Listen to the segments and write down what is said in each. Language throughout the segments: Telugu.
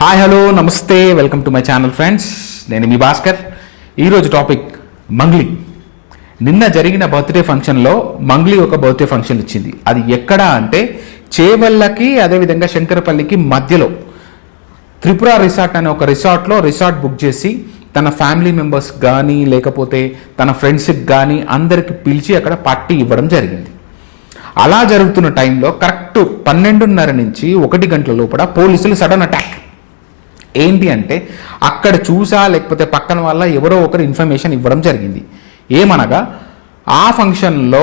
హాయ్ హలో నమస్తే welcome to my channel friends. నేను మీ భాస్కర్. ఈరోజు టాపిక్ మంగ్లీ. నిన్న జరిగిన బర్త్డే ఫంక్షన్లో మంగ్లీ ఒక బర్త్డే ఫంక్షన్ ఇచ్చింది. అది ఎక్కడ అంటే చేవెళ్ళకి అదేవిధంగా శంకరపల్లికి మధ్యలో త్రిపుర రిసార్ట్ అనే ఒక రిసార్ట్ బుక్ చేసి తన ఫ్యామిలీ మెంబర్స్ కానీ లేకపోతే తన ఫ్రెండ్స్కి కానీ అందరికి పిలిచి అక్కడ పార్టీ ఇవ్వడం జరిగింది. అలా జరుగుతున్న టైంలో కరెక్ట్ 12:30 నుంచి 1 గంటల లోపల పోలీసులు సడన్ అటాక్. ఏంటి అంటే అక్కడ చూసా లేకపోతే పక్కన వల్ల ఎవరో ఒకరు ఇన్ఫర్మేషన్ ఇవ్వడం జరిగింది. ఏమనగా ఆ ఫంక్షన్లో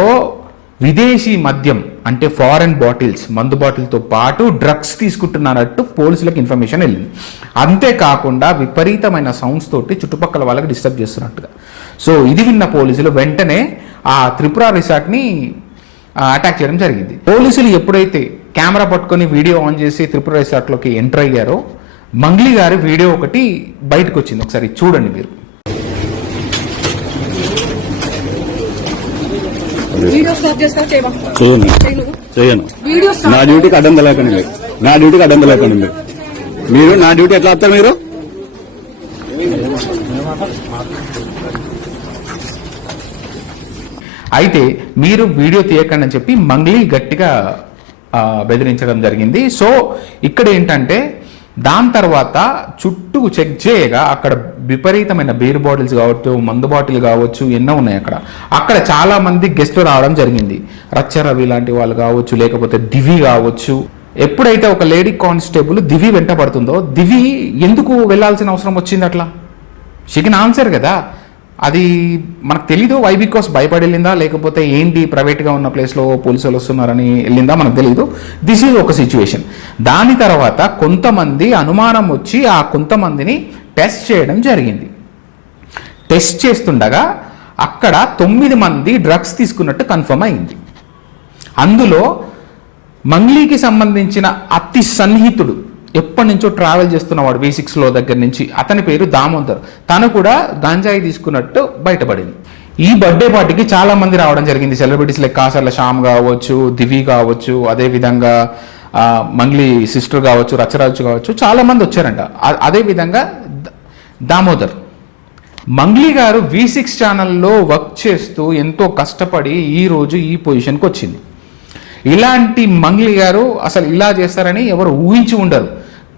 విదేశీ మద్యం అంటే ఫారెన్ బాటిల్స్ మందు బాటిల్తో పాటు డ్రగ్స్ తీసుకుంటున్నారట్టు పోలీసులకు ఇన్ఫర్మేషన్ వెళ్ళింది. అంతేకాకుండా విపరీతమైన సౌండ్స్ తోటి చుట్టుపక్కల వాళ్ళకి డిస్టర్బ్ చేస్తున్నట్టుగా. సో ఇది విన్న పోలీసులు వెంటనే ఆ త్రిపుర రిసార్ట్ని అటాక్ చేయడం జరిగింది. పోలీసులు ఎప్పుడైతే కెమెరా పట్టుకొని వీడియో ఆన్ చేసి త్రిపుర రిసార్ట్లోకి ఎంటర్ అయ్యారో మంగ్లీ గారి వీడియో ఒకటి బయటకు వచ్చింది. ఒకసారి చూడండి మీరు. నా డ్యూటీకి అడ్డం లేకండి. మీరు నా డ్యూటీ ఎట్లా వస్తారు మీరు? అయితే మీరు వీడియో తీయకండి అని చెప్పి మంగ్లీ గట్టిగా బెదిరించడం జరిగింది. సో ఇక్కడ ఏంటంటే దాని తర్వాత చుట్టూ చెక్ చేయగా అక్కడ విపరీతమైన బీర్ బాటిల్స్ కావచ్చు, మందు బాటిల్ కావచ్చు, ఎన్నో ఉన్నాయి. అక్కడ చాలా మంది గెస్టులు రావడం జరిగింది. రచ్చరవి లాంటి వాళ్ళు కావచ్చు, లేకపోతే దివి కావచ్చు. ఎప్పుడైతే ఒక లేడీ కానిస్టేబుల్ దివి వెంట పడుతుందో దివి ఎందుకు వెళ్ళాల్సిన అవసరం వచ్చింది? అట్లా షీ కెన్ ఆన్సర్ కదా. అది మనకు తెలీదు. వై బికాస్ భయపడి వెళ్ళిందా లేకపోతే ఏంటి ప్రైవేట్గా ఉన్న ప్లేస్లో పోలీసులు వస్తున్నారని వెళ్ళిందా మనకు తెలీదు. దిస్ ఈజ్ ఒక సిచ్యువేషన్. దాని తర్వాత కొంతమంది అనుమానం వచ్చి ఆ కొంతమందిని టెస్ట్ చేయడం జరిగింది. టెస్ట్ చేస్తుండగా అక్కడ 9 మంది డ్రగ్స్ తీసుకున్నట్టు కన్ఫర్మ్ అయింది. అందులో మంగ్లీకి సంబంధించిన అతి సన్నిహితుడు, ఎప్పటి నుంచో ట్రావెల్ చేస్తున్నవాడు V6లో దగ్గర నుంచి, అతని పేరు దామోదర్. తను కూడా గంజాయి తీసుకున్నట్టు బయటపడింది. ఈ బర్త్డే పార్టీకి చాలా మంది రావడం జరిగింది. సెలబ్రిటీస్ లైక్ కాసర్ల శ్యామ్ కావచ్చు, దివి కావచ్చు, అదేవిధంగా మంగ్లీ సిస్టర్ కావచ్చు, రచ్చరాజు కావచ్చు, చాలా మంది వచ్చారంట. అదేవిధంగా దామోదర్. మంగ్లీ గారు V6 ఛానల్లో వర్క్ చేస్తూ ఎంతో కష్టపడి ఈరోజు ఈ పొజిషన్కి వచ్చింది. ఇలాంటి మంగ్లీ గారు అసలు ఇలా చేస్తారని ఎవరు ఊహించి ఉండరు.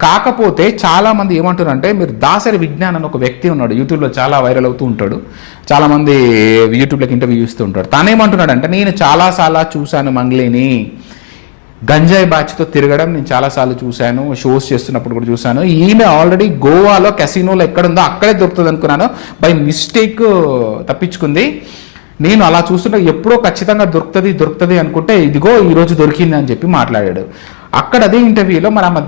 కాకపోతే చాలామంది ఏమంటారంటే, మీరు దాసరి విజ్ఞాన్ అని ఒక వ్యక్తి ఉన్నాడు, యూట్యూబ్లో చాలా వైరల్ అవుతూ ఉంటాడు, చాలామంది యూట్యూబ్లోకి ఇంటర్వ్యూ ఇస్తూ ఉంటాడు. తానేమంటున్నాడంటే, నేను చాలాసార్లు చూశాను మంగ్లీని, గంజాయి బ్యాచ్తో తిరగడం నేను చాలాసార్లు చూశాను, షోస్ చేస్తున్నప్పుడు కూడా చూశాను. ఈమె ఆల్రెడీ గోవాలో కెసినోలో ఎక్కడుందో అక్కడే దొరుకుతుంది అనుకున్నాను, బై మిస్టేక్ తప్పించుకుంది. నేను అలా చూస్తుంటే ఎప్పుడో ఖచ్చితంగా దొరుకుతుంది అనుకుంటే ఇదిగో ఈరోజు దొరికింది అని చెప్పి మాట్లాడాడు. అక్కడ అదే ఇంటర్వ్యూలో మరి ఆమె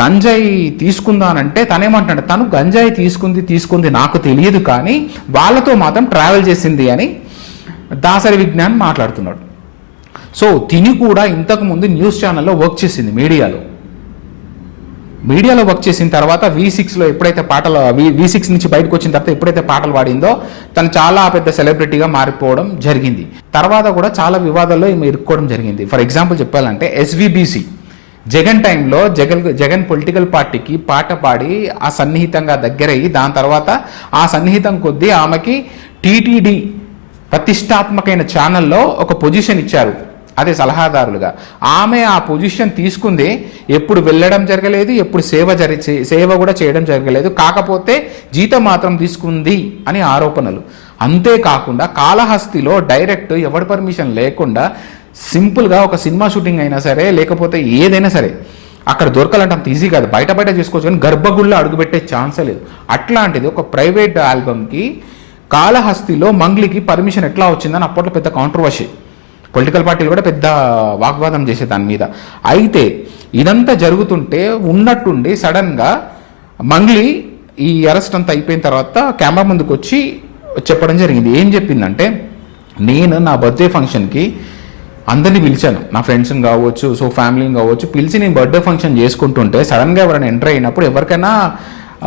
గంజాయి తీసుకుందానంటే తనేమంటాడు, తను గంజాయి తీసుకుంది నాకు తెలియదు, కానీ వాళ్ళతో మాత్రం ట్రావెల్ చేసింది అని దాసరి విజ్ఞాన్ మాట్లాడుతున్నాడు. సో తిని కూడా ఇంతకుముందు న్యూస్ ఛానల్లో వర్క్ చేసింది, మీడియాలో వర్క్ చేసిన తర్వాత V6లో ఎప్పుడైతే V6 నుంచి బయటకు వచ్చిన తర్వాత ఎప్పుడైతే పాటలు పాడిందో తను చాలా పెద్ద సెలబ్రిటీగా మారిపోవడం జరిగింది. తర్వాత కూడా చాలా వివాదాల్లో ఈమె ఇరుక్కోవడం జరిగింది. ఫర్ ఎగ్జాంపుల్ చెప్పాలంటే SVBC జగన్ టైంలో జగన్ పొలిటికల్ పార్టీకి పాట పాడి ఆ సన్నిహితంగా దగ్గరయ్యి దాని తర్వాత ఆ సన్నిహితం కొద్దీ ఆమెకి TTD ప్రతిష్టాత్మకైన ఛానల్లో ఒక పొజిషన్ ఇచ్చారు, అదే సలహాదారులుగా. ఆమె ఆ పొజిషన్ తీసుకుంది, ఎప్పుడు వెళ్ళడం జరగలేదు, ఎప్పుడు సేవ కూడా చేయడం జరగలేదు. కాకపోతే జీతం మాత్రం తీసుకుంది అని ఆరోపణలు. అంతేకాకుండా కాళహస్తిలో డైరెక్ట్ ఎవరి పర్మిషన్ లేకుండా సింపుల్గా ఒక సినిమా షూటింగ్ అయినా సరే లేకపోతే ఏదైనా సరే అక్కడ దొరకాలంటే అంత ఈజీ కాదు, బయట చేసుకోవచ్చు, కానీ గర్భగుడిలో అడుగుపెట్టే ఛాన్సే లేదు. అట్లాంటిది ఒక ప్రైవేట్ ఆల్బమ్కి కాళహస్తిలో మంగ్లీకి పర్మిషన్ ఎట్లా వచ్చిందని అప్పట్లో పెద్ద కాంట్రవర్సీ, పొలిటికల్ పార్టీలు కూడా పెద్ద వాగ్వాదం చేసే దాని మీద. అయితే ఇదంతా జరుగుతుంటే ఉన్నట్టుండి సడన్గా మంగ్లీ ఈ అరెస్ట్ అంతా అయిపోయిన తర్వాత కెమెరా ముందుకు వచ్చి చెప్పడం జరిగింది. ఏం చెప్పిందంటే, నేను నా బర్త్డే ఫంక్షన్కి అందరినీ పిలిచాను, నా ఫ్రెండ్స్ని కావచ్చు, సో ఫ్యామిలీని కావచ్చు, పిలిచి నేను బర్త్డే ఫంక్షన్ చేసుకుంటుంటే సడన్గా ఎవరైనా ఎంటర్ అయినప్పుడు ఎవరికైనా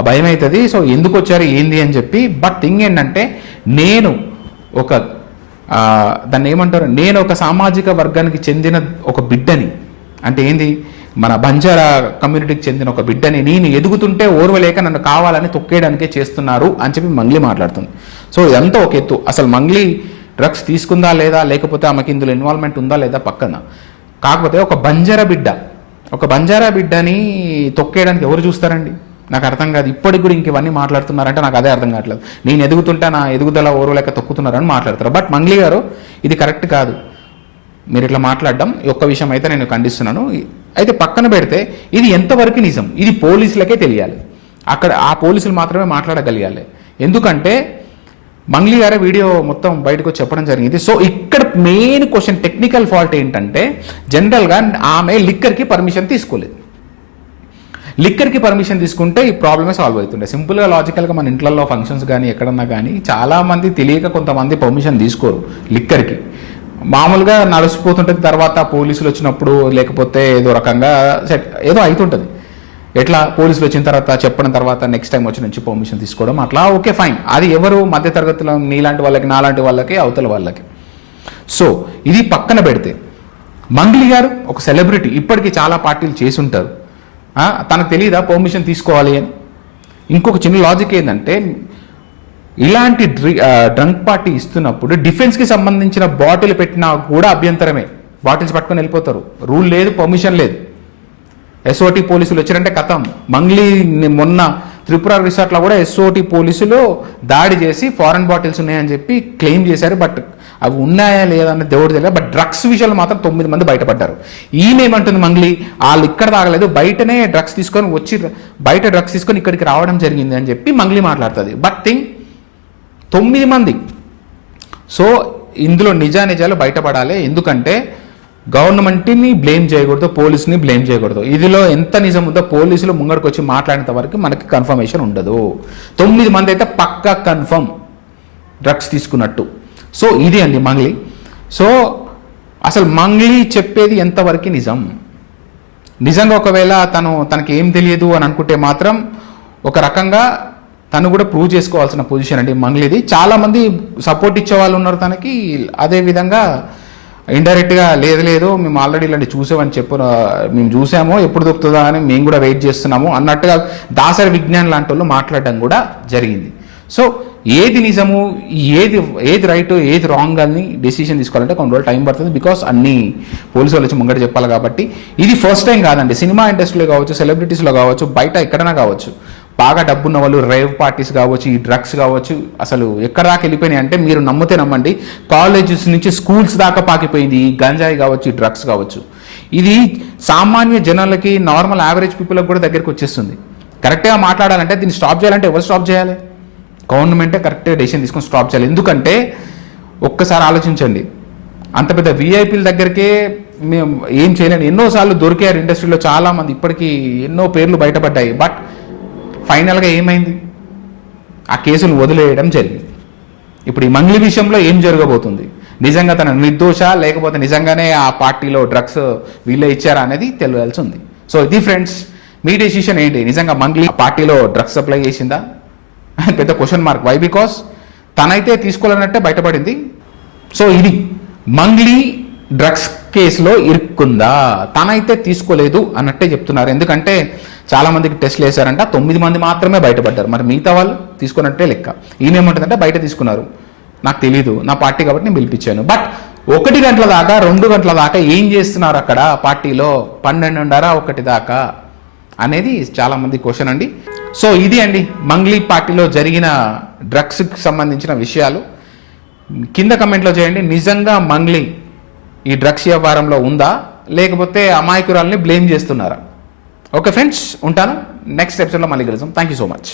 భయం అవుతుంది. సో ఎందుకు వచ్చారు ఏంది అని చెప్పి. బట్ థింగ్ ఏంటంటే, నేను ఒక దాన్ని ఏమంటారు, నేను ఒక సామాజిక వర్గానికి చెందిన ఒక బిడ్డని, అంటే ఏంది, మన బంజారా కమ్యూనిటీకి చెందిన ఒక బిడ్డని నేను ఎదుగుతుంటే ఓర్వలేక నన్ను కావాలని తొక్కేయడానికే చేస్తున్నారు అని చెప్పి మంగ్లీ మాట్లాడుతుంది. సో ఇదంతా ఒక ఎత్తు. అసలు మంగ్లీ డ్రగ్స్ తీసుకుందా లేదా, లేకపోతే ఆమెకి ఇందులో ఇన్వాల్వ్మెంట్ ఉందా లేదా పక్కన, కాకపోతే ఒక బంజారా బిడ్డని తొక్కేయడానికి ఎవరు చూస్తారండి? నాకు అర్థం కాదు. ఇప్పటికి కూడా ఇంక ఇవన్నీ మాట్లాడుతున్నారంటే నాకు అదే అర్థం కావట్లేదు. నేను ఎదుగుతుంటే నా ఎదుగుదల ఓర్వలేక తొక్కుతున్నారని మాట్లాడతారు. బట్ మంగ్లీ గారు ఇది కరెక్ట్ కాదు మీరు ఇట్లా మాట్లాడడం. ఒక్క విషయం అయితే నేను ఖండిస్తున్నాను. అయితే పక్కన పెడితే ఇది ఎంతవరకు నిజం, ఇది పోలీసులకే తెలియాలి. అక్కడ ఆ పోలీసులు మాత్రమే మాట్లాడగలిగాలి. ఎందుకంటే మంగ్లీ గారే వీడియో మొత్తం బయటకు చెప్పడం జరిగింది. సో ఇక్కడ మెయిన్ క్వశ్చన్, టెక్నికల్ ఫాల్ట్ ఏంటంటే జనరల్గా ఆమె లిక్కర్కి పర్మిషన్ తీసుకోలేదు. లిక్కర్కి పర్మిషన్ తీసుకుంటే ఈ ప్రాబ్లమే సాల్వ్ అవుతుండే. సింపుల్గా లాజికల్గా మన ఇంట్లలో ఫంక్షన్స్ కానీ ఎక్కడన్నా కానీ చాలామంది తెలియక కొంతమంది పర్మిషన్ తీసుకోరు లిక్కర్కి. మామూలుగా నడిచిపోతుంటుంది, తర్వాత పోలీసులు వచ్చినప్పుడు లేకపోతే ఏదో రకంగా ఏదో అవుతుంటుంది. ఎట్లా పోలీసులు వచ్చిన తర్వాత చెప్పిన తర్వాత నెక్స్ట్ టైం వచ్చి నుంచి పర్మిషన్ తీసుకోవడం అట్లా ఓకే ఫైన్. అది ఎవరు మధ్యతరగతిలో నీలాంటి వాళ్ళకి నాలాంటి వాళ్ళకి అవతల వాళ్ళకి. సో ఇది పక్కన పెడితే మంగ్లీ గారు ఒక సెలబ్రిటీ, ఇప్పటికీ చాలా పార్టీలు చేసి ఉంటారు. తనకు తెలియదా పర్మిషన్ తీసుకోవాలి అని? ఇంకొక చిన్న లాజిక్ ఏంటంటే ఇలాంటి డ్రంక్ పార్టీ ఇస్తున్నప్పుడు డిఫెన్స్కి సంబంధించిన బాటిల్ పెట్టినా కూడా అభ్యంతరమే. బాటిల్స్ పట్టుకొని వెళ్ళిపోతారు, రూల్ లేదు, పర్మిషన్ లేదు. ఎస్ఓటి పోలీసులు వచ్చారంటే కథం. మంగ్లీ మొన్న త్రిపుర రిసార్ట్లో కూడా ఎస్ఓటి పోలీసులు దాడి చేసి ఫారెన్ బాటిల్స్ ఉన్నాయని చెప్పి క్లెయిమ్ చేశారు. బట్ అవి ఉన్నాయా లేదా అన్న దేవుడు తెలియదు. బట్ డ్రగ్స్ విషయాలు మాత్రం 9 మంది బయటపడ్డారు. ఈమెమంటుంది మంగ్లీ, వాళ్ళు ఇక్కడ తాగలేదు, బయటనే డ్రగ్స్ తీసుకొని వచ్చి బయట డ్రగ్స్ తీసుకొని ఇక్కడికి రావడం జరిగింది అని చెప్పి మంగ్లీ మాట్లాడుతుంది. బట్ థింగ్ 9 మంది. సో ఇందులో నిజాలు బయటపడాలి. ఎందుకంటే గవర్నమెంట్ని బ్లేమ్ చేయకూడదు, పోలీసుని బ్లేమ్ చేయకూడదు. ఇదిలో ఎంత నిజం ఉందో పోలీసులు ముంగడికి వచ్చి మాట్లాడినంత వరకు మనకి కన్ఫర్మేషన్ ఉండదు. 9 మంది అయితే పక్కా కన్ఫర్మ్ డ్రగ్స్ తీసుకున్నట్టు. సో ఇది అండి మంగ్లీ. సో అసలు మంగ్లీ చెప్పేది ఎంతవరకు నిజం? నిజంగా ఒకవేళ తనకి ఏం తెలియదు అని అనుకుంటే మాత్రం ఒక రకంగా తను కూడా ప్రూవ్ చేసుకోవాల్సిన పొజిషన్ అండి మంగ్లీది. చాలామంది సపోర్ట్ ఇచ్చే వాళ్ళు ఉన్నారు తనకి. అదేవిధంగా ఇండైరెక్ట్గా లేదు మేము ఆల్రెడీ ఇలాంటి చూసామని మేము చూసాము, ఎప్పుడు దొరుకుతుందా అని మేము కూడా వెయిట్ చేస్తున్నాము అన్నట్టుగా దాసరి విజ్ఞాన్ లాంటి వాళ్ళు మాట్లాడడం కూడా జరిగింది. సో ఏది నిజము, ఏది రైట్, ఏది రాంగ్ అని డెసిషన్ తీసుకోవాలంటే కొన్ని రోజులు టైం పడుతుంది. బికాస్ అన్ని పోలీసు వాళ్ళు వచ్చి ముంగట చెప్పాలి కాబట్టి. ఇది ఫస్ట్ టైం కాదండి, సినిమా ఇండస్ట్రీలో కావచ్చు, సెలబ్రిటీస్లో కావచ్చు, బయట ఎక్కడైనా కావచ్చు, బాగా డబ్బున్న వాళ్ళు, రేవ్ పార్టీస్ కావచ్చు, ఈ డ్రగ్స్ కావచ్చు, అసలు ఎక్కడ దాకా వెళ్ళిపోయినాయి అంటే మీరు నమ్మితే నమ్మండి, కాలేజెస్ నుంచి స్కూల్స్ దాకా పాకిపోయింది ఈ గంజాయి కావచ్చు, ఈ డ్రగ్స్ కావచ్చు. ఇది సామాన్య జనాలకి, నార్మల్ యావరేజ్ పీపుల్కి కూడా దగ్గరికి వచ్చేస్తుంది. కరెక్ట్గా మాట్లాడాలంటే దీన్ని స్టాప్ చేయాలంటే ఎవరు స్టాప్ చేయాలి? గవర్నమెంటే కరెక్ట్గా డెసిషన్ తీసుకొని స్టాప్ చేయాలి. ఎందుకంటే ఒక్కసారి ఆలోచించండి, అంత పెద్ద విఐపీల దగ్గరికే మేము ఏం చేయలేము. ఎన్నోసార్లు దొరికారు ఇండస్ట్రీలో చాలామంది, ఇప్పటికీ ఎన్నో పేర్లు బయటపడ్డాయి. బట్ ఫైనల్గా ఏమైంది? ఆ కేసును వదిలేయడం జరిగింది. ఇప్పుడు ఈ మంగ్లీ విషయంలో ఏం జరగబోతుంది? నిజంగా తన నిర్దోష, లేకపోతే నిజంగానే ఆ పార్టీలో డ్రగ్స్ వీళ్ళే ఇచ్చారా అనేది తెలియాల్సి ఉంది. సో ఇది ఫ్రెండ్స్, మీ డెసిషన్ ఏంటి? నిజంగా మంగ్లీ పార్టీలో డ్రగ్స్ సప్లై చేసిందా? పెద్ద క్వశ్చన్ మార్క్. వై? బికాస్ తనైతే తీసుకోవాలన్నట్టే బయటపడింది. సో ఇది మంగ్లీ డ్రగ్స్ కేసులో ఇరుక్కుందా? తనైతే తీసుకోలేదు అన్నట్టే చెప్తున్నారు. ఎందుకంటే చాలామందికి టెస్ట్లు వేశారంట, 9 మంది మాత్రమే బయటపడ్డారు. మరి మిగతా వాళ్ళు తీసుకున్నట్టే లెక్క. ఈయనేమంటుందంటే బయట తీసుకున్నారు, నాకు తెలీదు, నా పార్టీ కాబట్టి నేను పిలిపించాను. బట్ 1 గంటల దాకా 2 గంటల దాకా ఏం చేస్తున్నారు అక్కడ పార్టీలో? 12:30 1 దాకా అనేది చాలామంది క్వశ్చన్ అండి. సో ఇది అండి మంగ్లీ పార్టీలో జరిగిన డ్రగ్స్కి సంబంధించిన విషయాలు. కింద కమెంట్లో చేయండి, నిజంగా మంగ్లీ ఈ డ్రగ్స్ వ్యవహారంలో ఉందా, లేకపోతే అమాయకురాల్ని బ్లేమ్ చేస్తున్నారా? ఓకే ఫ్రెండ్స్, ఉంటాను. నెక్స్ట్ ఎపిసోడ్లో మళ్ళీ కలుద్దాం. Thank you so much.